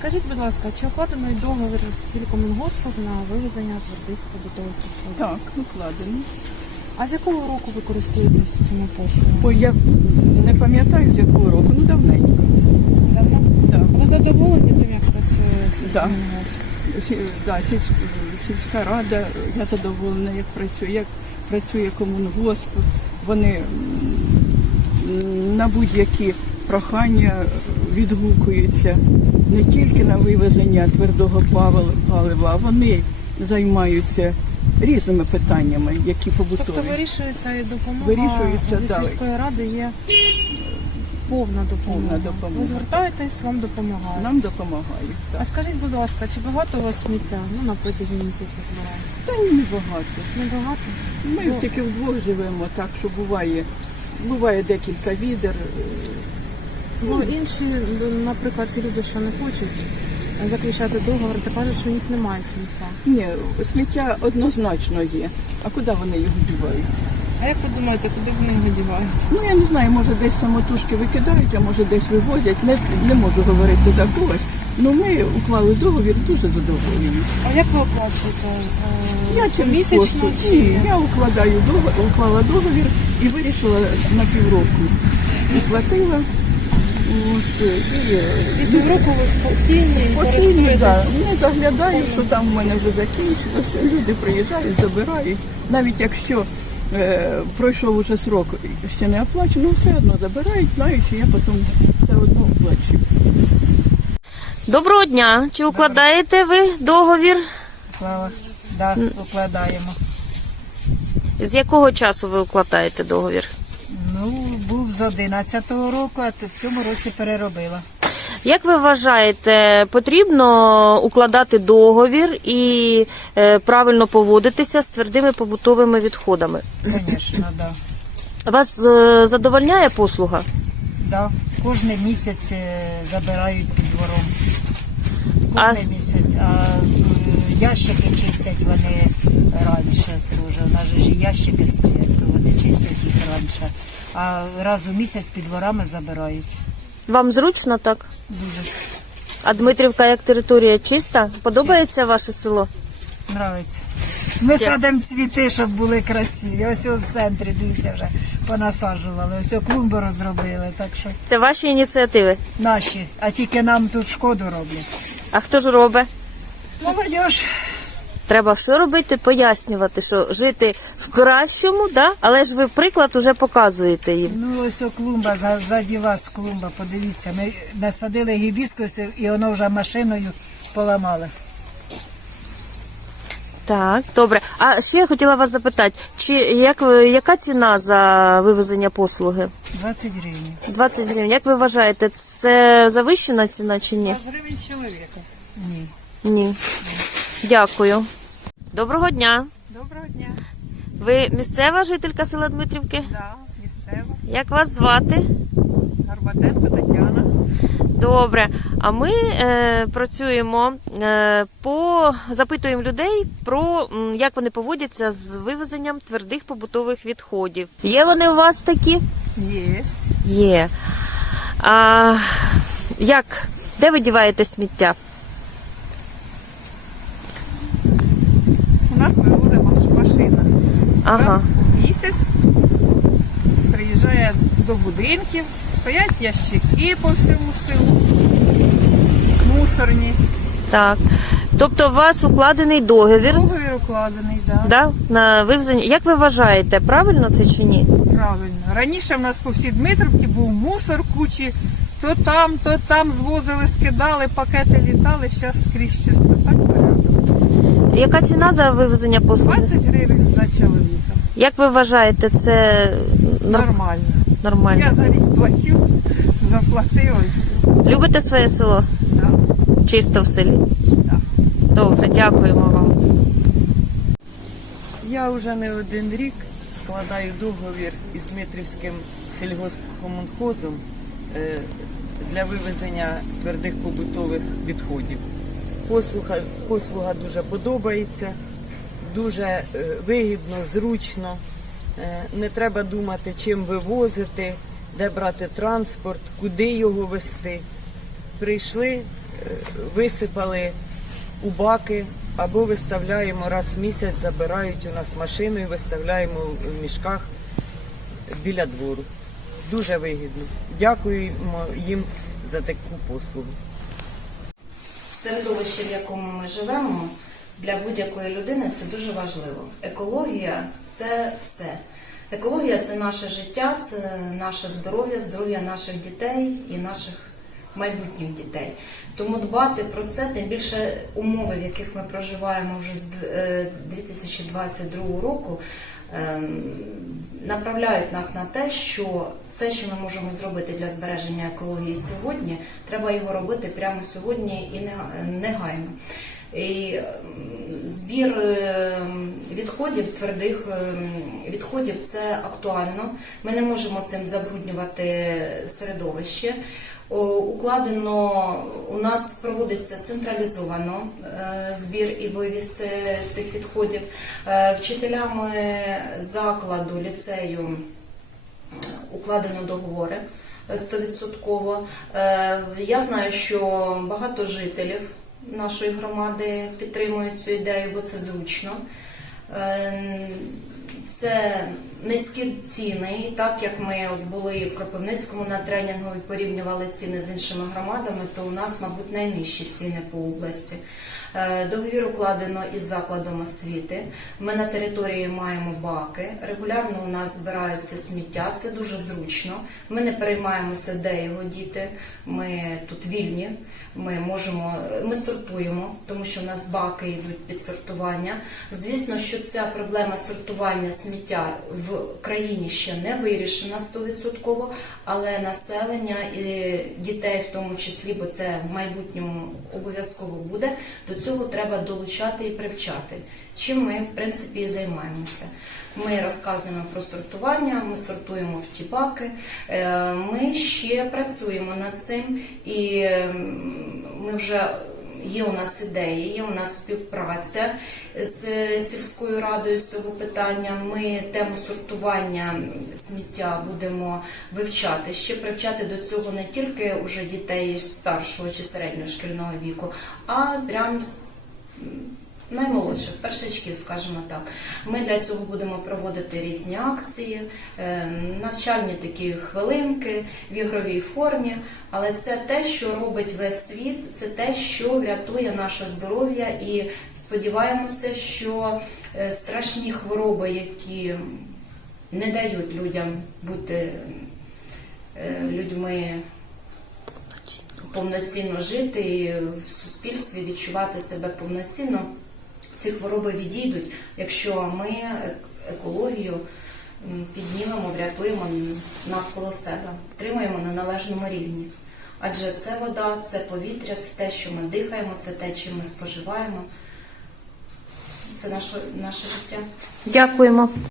Скажіть, будь ласка, чи укладений договір з сількомінгоспом на вивезення твердих побутових відходів? Так, укладено. А з якого року ви користуєтесь цими послугами? Ой, я не пам'ятаю з якого року, ну давненько. Давно? Да. Ви задоволені тим, як працює сількомінгосп? Сі- Да, сільсь- сільська рада, я задоволена, як працює, як працює комунгосп. Вони м, на будь-які прохання відгукуються не тільки на вивезення твердого палива, а вони займаються різними питаннями, які побутові. Тобто вирішується і допомога Вирішується, від да. сільської ради є повна допомога. Повна допомога. Ви звертаєтесь, вам допомагають. Нам допомагають. А скажіть, будь ласка, чи багато у вас сміття? Ну, на протязі місяця збирається? Та ні, небагато. Небагато? Ми Ну. тільки вдвох живемо, так що буває, буває декілька відер. Ну, інші, наприклад, ті люди, що не хочуть заключати договор, то кажуть, що у них немає сміття. Ні, сміття однозначно є. А куди вони його дівають? А як ви думаєте, куди вони його дівають? Ну я не знаю, може десь самотужки викидають, а може десь вивозять. Не, не можу говорити за когось. Ну ми уклали договір дуже задоволені. А як ви оплачуєте? Е, Я через місячно чи Ні, я укладаю договір, уклала договір і вирішила на півроку. Уплатила. І, півроку ви спокійні, Спокійно, да. користуєтесь? не заглядаю, що там в мене вже закінчилося. Люди приїжджають, забирають. Навіть якщо е, пройшов уже срок, ще не оплачено, ну все одно забирають, знають, що я потім все одно оплачу. Доброго дня. Чи укладаєте ви договір? Слава, да, укладаємо. З якого часу ви укладаєте договір? З 11-го року, а в цьому році переробила. Як ви вважаєте, потрібно укладати договір і е, правильно поводитися з твердими побутовими відходами? Звісно, да. Вас е, задовольняє послуга? да. Кожен місяць е, забирають під двором. А Кожен с- місяць. А ящики чистять вони раніше теж. У нас же ящики стоять, то вони чистять їх раніше. А раз у місяць під дворами забирають. Вам зручно так? Дуже А Дмитрівка як територія чиста? Подобається ваше село? Нравиться. Ми садимо цвіти, щоб були красиві. Ось у центрі, дивіться, вже понасаджували. Ось о клумби розробили, так що Це ваші ініціативи. наші, а тільки нам тут шкоду роблять. А хто ж робить? Молодіж, Треба що робити? Пояснювати, що жити в кращому, да? але ж ви приклад уже показуєте їм. ну ось о клумба, за- ззаді вас клумба, подивіться. Ми насадили гібіскус і воно вже машиною поламали. Так, добре. А ще я хотіла вас запитати, чи як ви, яка ціна за вивезення послуги? 20 гривень. 20 гривень. Як ви вважаєте, це завищена ціна чи ні? гривень чоловіка. Ні. Ні. Дякую. Доброго дня. Доброго дня. Ви місцева жителька села Дмитрівки? Да, місцева. Як вас звати? Горбатенко Тетяна. Добре. А ми е, працюємо е, по запитуємо людей про м, як вони поводяться з вивезенням твердих побутових відходів. Є вони у вас такі? Є. Є. А, як? Де ви діваєте сміття? У нас вивозить маш- машина. Ага. Раз у місяць приїжджає до будинків, стоять ящики по всьому селу, мусорні. Так. Тобто у вас укладений договір Договір укладений, да. да, на вивезення. Як ви вважаєте, правильно це чи ні? Правильно. Раніше в нас по всій Дмитрівці був мусор кучі, то там, то там звозили, скидали, пакети літали, зараз скрізь чистота порядок. Яка ціна за вивезення послуги? 20 гривень за чоловіка. Як ви вважаєте, це нор- Нормально. нормально? Я за рік заплатила і все. Любите своє село? Да. Чисто в селі? Да. Добре, дякуємо вам. Я вже не один рік складаю договір із Дмитрівським сільгоспкомунхозом е, для вивезення твердих побутових відходів. Послуга, послуга дуже подобається, дуже е, вигідно, зручно. Е, Не треба думати, чим вивозити, де брати транспорт, куди його вести. Прийшли, висипали у баки або виставляємо раз в місяць, забирають у нас машину і виставляємо в мішках біля двору. Дуже вигідно. Дякуємо їм за таку послугу. Середовище, в якому ми живемо, для будь-якої людини це дуже важливо. Екологія це все. Екологія це наше життя, це наше здоров'я, здоров'я наших дітей і наших майбутніх дітей. Тому дбати про це, тим більше умови, в яких ми проживаємо вже з е, 2022 року, ем, направляють нас на те, що все, що ми можемо зробити для збереження екології сьогодні, треба його робити прямо сьогодні і негайно. І збір е, відходів, твердих відходів це актуально. Ми не можемо цим забруднювати середовище. О, Укладено у нас проводиться централізовано е, збір і вивіз е, цих відходів. Е, Вчителями закладу ліцею е, укладено договори е, 100%. Е, Я знаю, що багато жителів нашої громади підтримують цю ідею, бо це зручно. Це низькі ціни, так як ми от були в Кропивницькому на тренінгу і порівнювали ціни з іншими громадами, то у нас, мабуть, найнижчі ціни по області. Е, Договір укладено із закладом освіти. Ми на території маємо баки. Регулярно у нас збираються сміття. Це дуже зручно. Ми не переймаємося, де його діти. Ми тут вільні. Ми можемо, ми сортуємо, тому що у нас баки йдуть під сортування. Звісно, що ця проблема сортування сміття в країні ще не вирішена 100%, але населення і дітей в тому числі, бо це в майбутньому обов'язково буде, до цього треба долучати і привчати. Чим ми, в принципі, і займаємося. Ми розказуємо про сортування, ми сортуємо в ті баки. Е, Ми ще працюємо над цим, і ми вже є у нас ідеї, є у нас співпраця з сільською радою з цього питання. Ми тему сортування сміття будемо вивчати, ще привчати до цього не тільки уже дітей старшого чи середнього шкільного віку, а прям наймолодших, першачків, скажімо так. Ми для цього будемо проводити різні акції, е, навчальні такі хвилинки в ігровій формі. Але це те, що робить весь світ, це те, що врятує наше здоров'я, і сподіваємося, що е, страшні хвороби, які не дають людям бути е, людьми повноцінно жити і в суспільстві відчувати себе повноцінно. Ці хвороби відійдуть, якщо ми екологію піднімемо, врятуємо навколо себе, тримаємо на належному рівні. Адже це вода, це повітря, це те, що ми дихаємо, це те, чим ми споживаємо. Це наше, наше життя. Дякуємо.